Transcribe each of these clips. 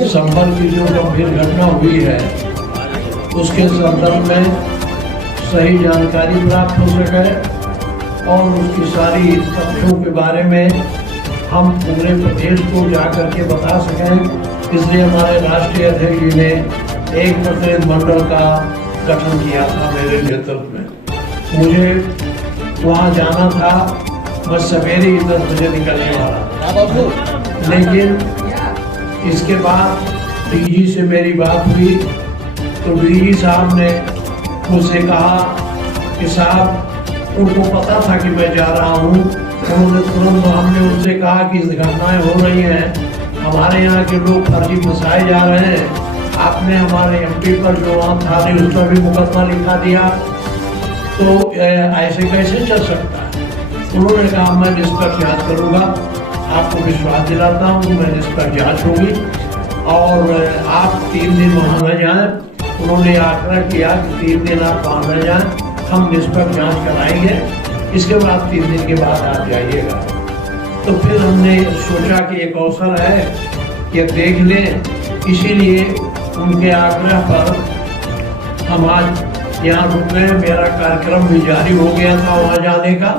संभल की जो गंभीर घटना हुई है उसके संदर्भ में सही जानकारी प्राप्त हो सके और उसकी सारी तथ्यों के बारे में हम पूरे प्रदेश को जा करके बता सकें। इसलिए हमारे राष्ट्रीय अध्यक्ष जी ने एक प्रतिनिधिमंडल का गठन किया था मेरे नेतृत्व में। मुझे वहाँ जाना था, मैं सवेरे 10 बजे निकलने वाला था, लेकिन इसके बाद डीजी से मेरी बात हुई तो डीजी साहब ने मुझसे कहा कि साहब उनको पता था कि मैं जा रहा हूँ। उन्होंने तुरंत हमने उनसे कहा कि घटनाएं हो रही हैं, हमारे यहाँ के लोग फर्जी फंसाए जा रहे हैं, आपने हमारे एमपी पर जो वहाँ था उस पर भी मुकदमा लिखा दिया, तो ऐसे कैसे चल सकता है। उन्होंने कहा मैं निष्पक्ष जांच करूँगा, आपको विश्वास दिलाता हूँ मैं निष्पक्ष जांच होगी और आप 3 दिन वहाँ न जाएं। उन्होंने आग्रह किया कि 3 दिन आप वहाँ न जाएं, हम निष्पक्ष जांच कराएंगे, इसके बाद 3 दिन के बाद आप जाइएगा। तो फिर हमने सोचा कि एक अवसर है कि देख लें, इसीलिए उनके आग्रह पर हम आज यहाँ रुक गए। मेरा कार्यक्रम भी जारी हो गया था, वहाँ जाने का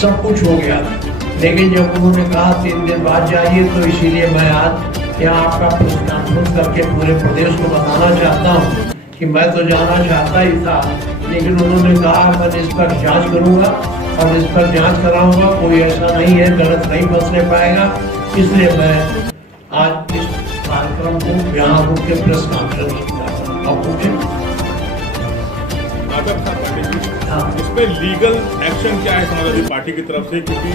सब कुछ हो गया था, लेकिन जब उन्होंने कहा 3 दिन बाद जाइए तो इसीलिए मैं आज यहाँ आपका प्रेस करके पूरे प्रदेश को बताना चाहता हूँ कि मैं तो जाना चाहता ही था, लेकिन उन्होंने कहा मैं निष्पक्ष जांच करूँगा और निष्पक्ष जांच कराऊंगा, कोई ऐसा नहीं है गलत नहीं बचने पाएगा। इसलिए मैं आज इस कार्यक्रम को यहाँ रुक के प्रेस कॉन्फ्रेंस और पूछे इस पे लीगल एक्शन क्या है समाजवादी पार्टी की तरफ से, क्योंकि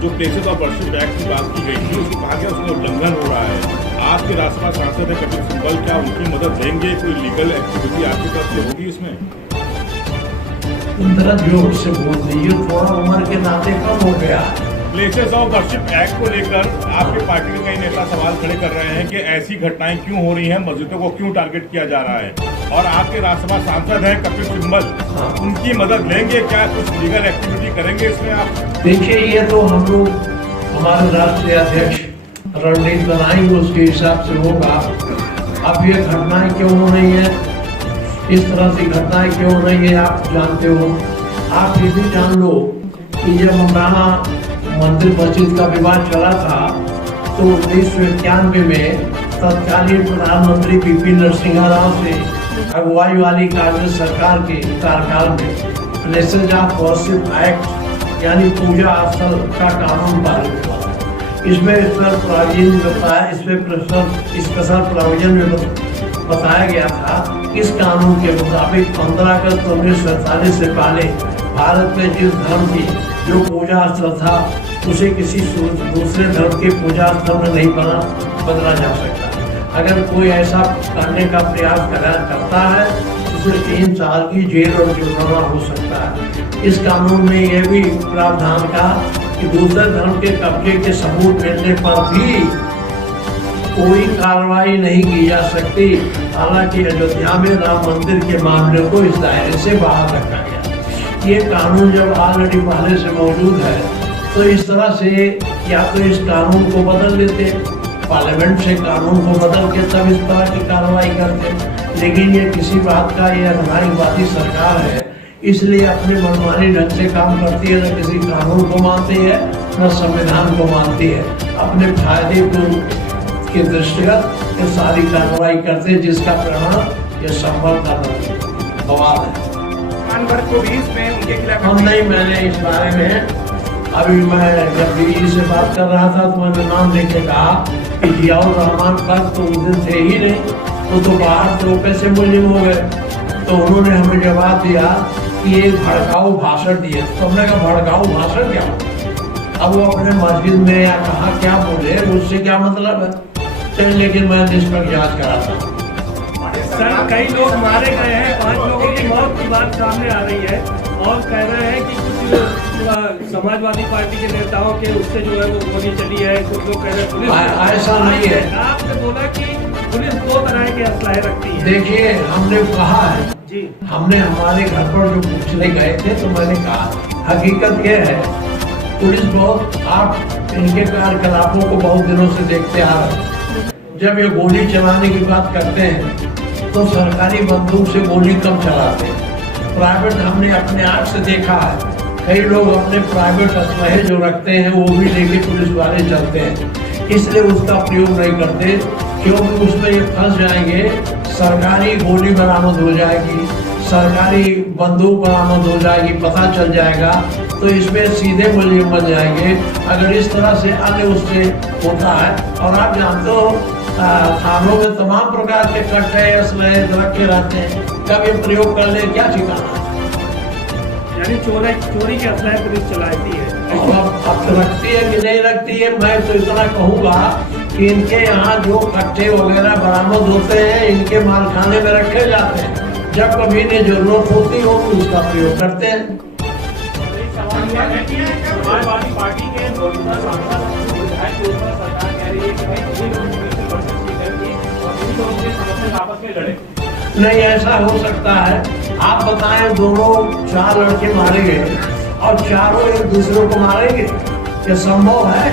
जो प्लेसेस ऑफ वर्शिप एक्ट की बात की गई थी उसको कहा गया उसका उल्लंघन हो रहा है। आपके राज्यसभा सांसद है कपिल सिब्बल, क्या उनकी मदद देंगे? कोई लीगल एक्टिविटी आपकी तरफ से होगी इसमें? जरा जोर से बोल दीजिए, थोड़ा उम्र के नाते कम हो गया। प्लेसेस ऑफ वर्शिप एक्ट को लेकर आपके पार्टी के कई नेता सवाल खड़े कर रहे हैं कि ऐसी घटनाएं क्यों हो रही हैं, मस्जिदों को क्यों टारगेट किया जा रहा है, और आपके राज्यसभा सांसद हैं कपिल सिब्बल, उनकी मदद लेंगे? क्या कुछ लीगल एक्टिविटी करेंगे इसमें आप? देखिए, ये तो हम लोग हमारे राष्ट्रीय अध्यक्ष रणनीति बनाएंगे, उसके हिसाब से होगा। अब ये घटनाएं क्यों हो रही है, इस तरह की घटनाएं क्यों हो रही है, आप जानते हो। आप ये भी जान लो कि जब हमारा मंदिर मस्जिद का विवाद चला था तो 1991 में तत्कालीन प्रधानमंत्री पीपी नरसिम्हा राव से अगुवाई वाली कांग्रेस सरकार के कार्यकाल में प्लेसेस ऑफ वर्शिप एक्ट यानी पूजा स्थल का कानून पारित हुआ। इसमें प्रोविजन बताया, स्पेशल प्रोविजन में बताया गया था। इस कानून के मुताबिक 15 अगस्त 1947 से पहले भारत में जिस धर्म की जो पूजा स्थल था उसे किसी दूसरे धर्म के पूजा स्थल में नहीं बदला जा सकता। अगर कोई ऐसा करने का प्रयास करता है उसे 3 साल की जेल और जुर्माना हो सकता है। इस कानून में यह भी प्रावधान था कि दूसरे धर्म के कब्जे के सबूत मिलने पर भी कोई कार्रवाई नहीं की जा सकती। हालांकि अयोध्या में राम मंदिर के मामले को इस दायरे से बाहर रखा गया। ये कानून जब ऑलरेडी पहले से मौजूद है तो इस तरह से या तो इस कानून को बदल देते, पार्लियामेंट से कानून को बदल के तब इस तरह की कार्रवाई करते, लेकिन ये किसी बात का ये अधिनायकवादी सरकार है, इसलिए अपने मनमानी ढंग से काम करती है, न किसी कानून को मानती है न संविधान को मानती है। अपने फायदे के दृष्टिगत ये सारी कार्रवाई करते हैं, जिसका परिणाम ये संभव का बवाल है। हम नहीं, मैंने इस बारे में अभी मैं जब डीजी से बात कर रहा था तो मैंने नाम लेके कहा कि जियाउर रहमान पर तो उस दिन थे ही नहीं, वो तो बाहर से वो कैसे मुलजिम हो गए। तो उन्होंने हमें जवाब दिया कि ये भड़काऊ भाषण दिए। तो हमने कहा भड़काऊ भाषण क्या हो, अब वो अपने मस्जिद में या कहा क्या बोले, उससे क्या मतलब है। लेकिन मैं निष्पक्ष जांच कराता हूँ। सर, कई लोग मारे गए हैं, 5 लोगों की मौत की बात सामने आ रही है और कह रहे हैं कि कुछ समाजवादी पार्टी के नेताओं के उससे जो है वो गोली चली है। कुछ लोग कह रहे हैं पुलिस ऐसा नहीं है। आपने बोला कि पुलिस 2 तरह के असलाहे रखती है। देखिए, हमने कहा है जी, हमने हमारे घर पर जो पूछने गए थे तो मैंने कहा हकीकत यह है पुलिस बहुत, आप इनके कार्यकलापों को बहुत दिनों से देखते आ रहे हैं। जब ये गोली चलाने की बात करते हैं तो सरकारी बंदूक से गोली कम चलाते हैं। प्राइवेट हमने अपने आँख से देखा है, कई लोग अपने प्राइवेट असलहे जो रखते हैं वो भी लेके पुलिस वाले चलते हैं, इसलिए उसका प्रयोग नहीं करते क्योंकि उसमें ये फंस जाएंगे। सरकारी गोली बरामद हो जाएगी, सरकारी बंदूक बरामद हो जाएगी, पता चल जाएगा तो इसमें सीधे मुलजिम बन जाएंगे। अगर इस तरह से अन्य उससे होता है, और आप जानते हो थानों में तमाम प्रकार के कट्टे असलहे रखे रहते हैं, कब ये प्रयोग कर ले क्या ठिकाना। यानी चोरी के असलहे पुलिस चलाती है। अब रखती है कि नहीं रखती है, मैं तो इतना कहूँगा कि इनके यहाँ जो कट्टे वगैरह बरामद होते हैं इनके मालखाने में रखे जाते हैं, जब कभी इन्हें जरूरत होती हो तो उसका प्रयोग करते हैं। समाजवादी पार्टी के मौजूदा सांसद विधायक के ऊपर सरकार कह रही है कि भाई ये लोग मिलकर बर्दाश्त करके और इन लोगों के समर्थक आपस में लड़े। नहीं, ऐसा हो सकता है। आप बताएं, दोनों 4 लड़के मारे गए और चारों एक दूसरे को मारेंगे, ये संभव है?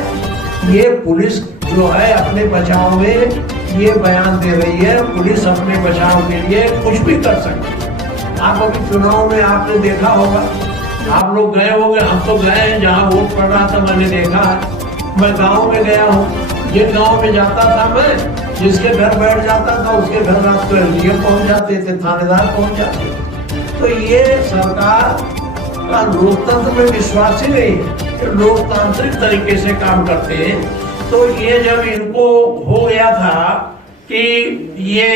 ये पुलिस जो है अपने बचाव में ये बयान दे रही है, पुलिस अपने बचाव के लिए कुछ भी कर सकती है। आप अभी चुनाव में आपने देखा होगा, आप लोग गए होंगे, हम तो गए हैं, जहाँ वोट पड़ रहा था मैंने देखा है। मैं गांव में गया हूँ, जिन गांव में जाता था मैं, जिसके घर बैठ जाता था उसके घर रात को एलडीएम पहुंच जाते थे, थानेदार पहुंच जाते। तो ये सरकार का लोकतंत्र में विश्वास ही नहीं है कि लोकतांत्रिक तरीके से काम करते हैं। तो ये जब इनको हो गया था कि ये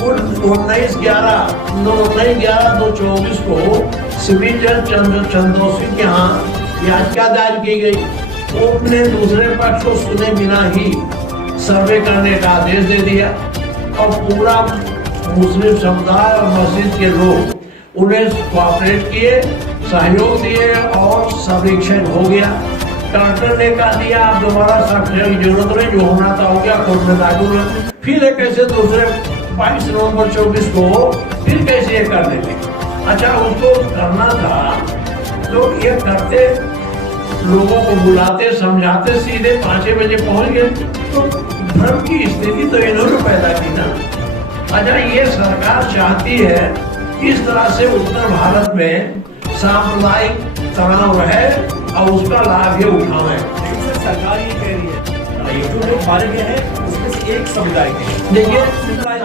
19/11/2024 को सिविल जज चंदोसी के यहाँ याचिका दायर की गई। कोर्ट ने दूसरे पक्ष को सुने बिना ही सर्वे करने का आदेश दे दिया और पूरा मुस्लिम समुदाय और मस्जिद के लोग उन्हें कोऑपरेट किए, सहयोग दिए और सर्वेक्षण हो गया। कलेक्टर ने कहा दिया आप दोबारा साक्ष्य की जरूरत नहीं, जो होना था हो गया, कोर्ट में लागू हुआ। फिर कैसे दूसरे 22 नवंबर 24 को फिर कैसे ये कर देते? अच्छा, उसको करना था तो ये करते, लोगों को बुलाते, समझाते, सीधे 5 बजे पहुंच गए तो भ्रम की स्थिति तो इन्होंने पैदा की ना। अच्छा, ये सरकार चाहती है इस तरह से उत्तर भारत में सांप्रदायिक तनाव रहे और उसका लाभ ये उठावे। लेकिन सर सरकार ये कह रही है ये जो लोग मारे गए हैं उसमें से एक समुदाय के हैं। देखिए,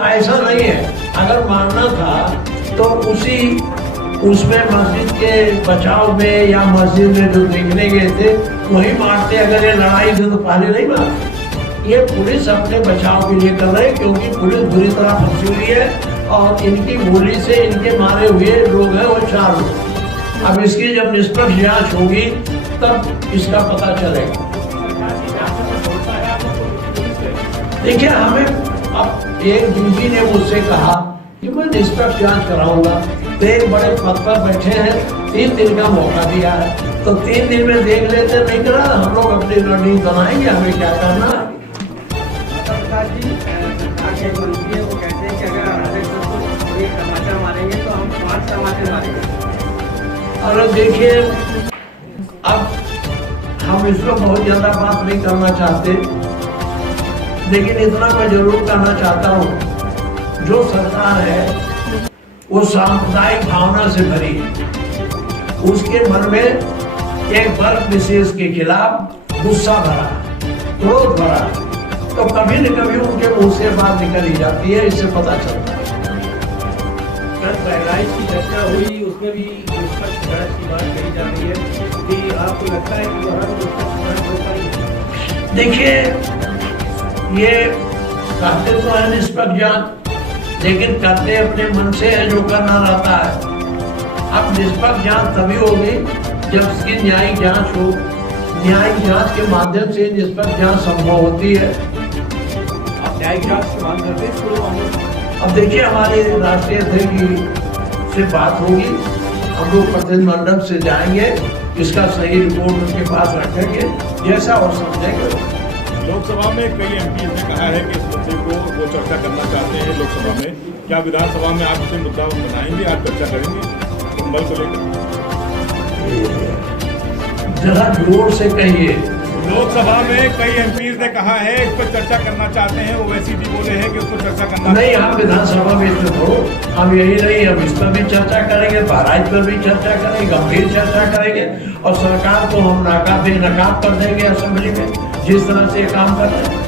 ऐसा नहीं है। अगर मानना था तो उसमें मस्जिद के बचाव में या मस्जिद में जो देखने गए थे वही मारते। अगर ये लड़ाई थी तो पहले नहीं मारते। ये पुलिस अपने बचाव के लिए कर रहे हैं क्योंकि पुलिस बुरी तरह फंसी हुई है और इनकी गोली से इनके मारे हुए लोग हैं वो 4 लोग। अब इसकी जब निष्पक्ष जांच होगी तब इसका पता चलेगा। देखिए, हमें अब एक डीजी ने मुझसे कहा कि मैं निष्पक्ष जांच कराऊंगा, तो एक बड़े पद पर बैठे हैं, 3 दिन का मौका दिया है, तो 3 दिन में देख लेते, नहीं करा हम लोग अपनी रणनीति बनाएंगे, हमें क्या करना है। अरे देखिए, अब हम इसको बहुत ज्यादा बात नहीं करना चाहते, लेकिन इतना मैं जरूर कहना चाहता हूँ, जो सरकार है वो सांप्रदायिक भावना से भरी है। उसके मन में एक वर्ग विशेष के खिलाफ गुस्सा भरा, क्रोध भरा, तो कभी न कभी उनके मुंह से बात निकल ही जाती है, इससे पता चलता है। बहराइच की चर्चा हुई, उसमें भी निष्पक्ष जांच की बात कही जा रही है कि आपको लगता है कि वहाँ निष्पक्ष जांच हो पाई? देखिए, ये कहते तो है निष्पक्ष जांच, लेकिन करते अपने मन से है जो करना रहता है। अब निष्पक्ष जांच तभी होगी जब इसकी न्यायिक जांच हो। न्यायिक जांच के माध्यम से निष्पक्ष जांच संभव होती है। आप न्यायिक जांच की मांग करते हैं? अब देखिए, हमारे राष्ट्रीय अध्यक्ष जी से बात होगी, हम लोग प्रतिनिधिमंडल से जाएंगे, इसका सही रिपोर्ट उनके पास रखेंगे, जैसा और समझेंगे। लोकसभा में कई एमपी ने कहा है कि इस मुद्दे को वो चर्चा करना चाहते हैं लोकसभा में। क्या विधानसभा में आप इसे मुद्दा बनाएंगे, आप चर्चा करेंगे संभल को लेकर? जरा जोर से कहिए। लोकसभा में कई एमपीज ने कहा है इस पर चर्चा करना चाहते हैं, ओवैसी जी बोले हैं कि उस पर चर्चा करना नहीं, हम विधानसभा में तो छोड़ो, हम यही नहीं, हम इस पर भी चर्चा करेंगे, बहराइच पर भी चर्चा करेंगे, गंभीर चर्चा करेंगे और सरकार को हम बेनकाब कर देंगे असेंबली में, जिस तरह से काम कर रहे हैं,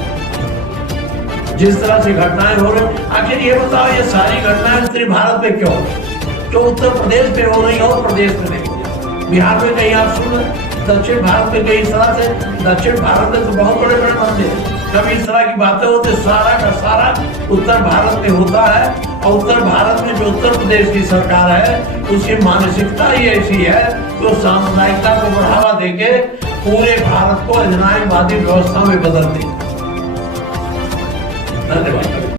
जिस तरह से घटनाएं हो रही। आखिर ये बताओ, ये सारी घटनाएं उत्तरी भारत में क्यों हो रही? जो उत्तर प्रदेश में हो रही और प्रदेश में नहीं हो रही। बिहार में कहीं आप सुन रहे, दक्षिण भारत में कहीं इस तरह से, दक्षिण भारत में तो बहुत बड़े बड़े मंदिर हैं, कभी इस तरह की बातें होती, सारा का सारा उत्तर भारत में होता है। और उत्तर भारत में जो उत्तर प्रदेश की सरकार है, उसकी मानसिकता ही ऐसी है जो सांप्रदायिकता को बढ़ावा देके पूरे भारत को अधिनायकवादी व्यवस्था में बदल दी। धन्यवाद।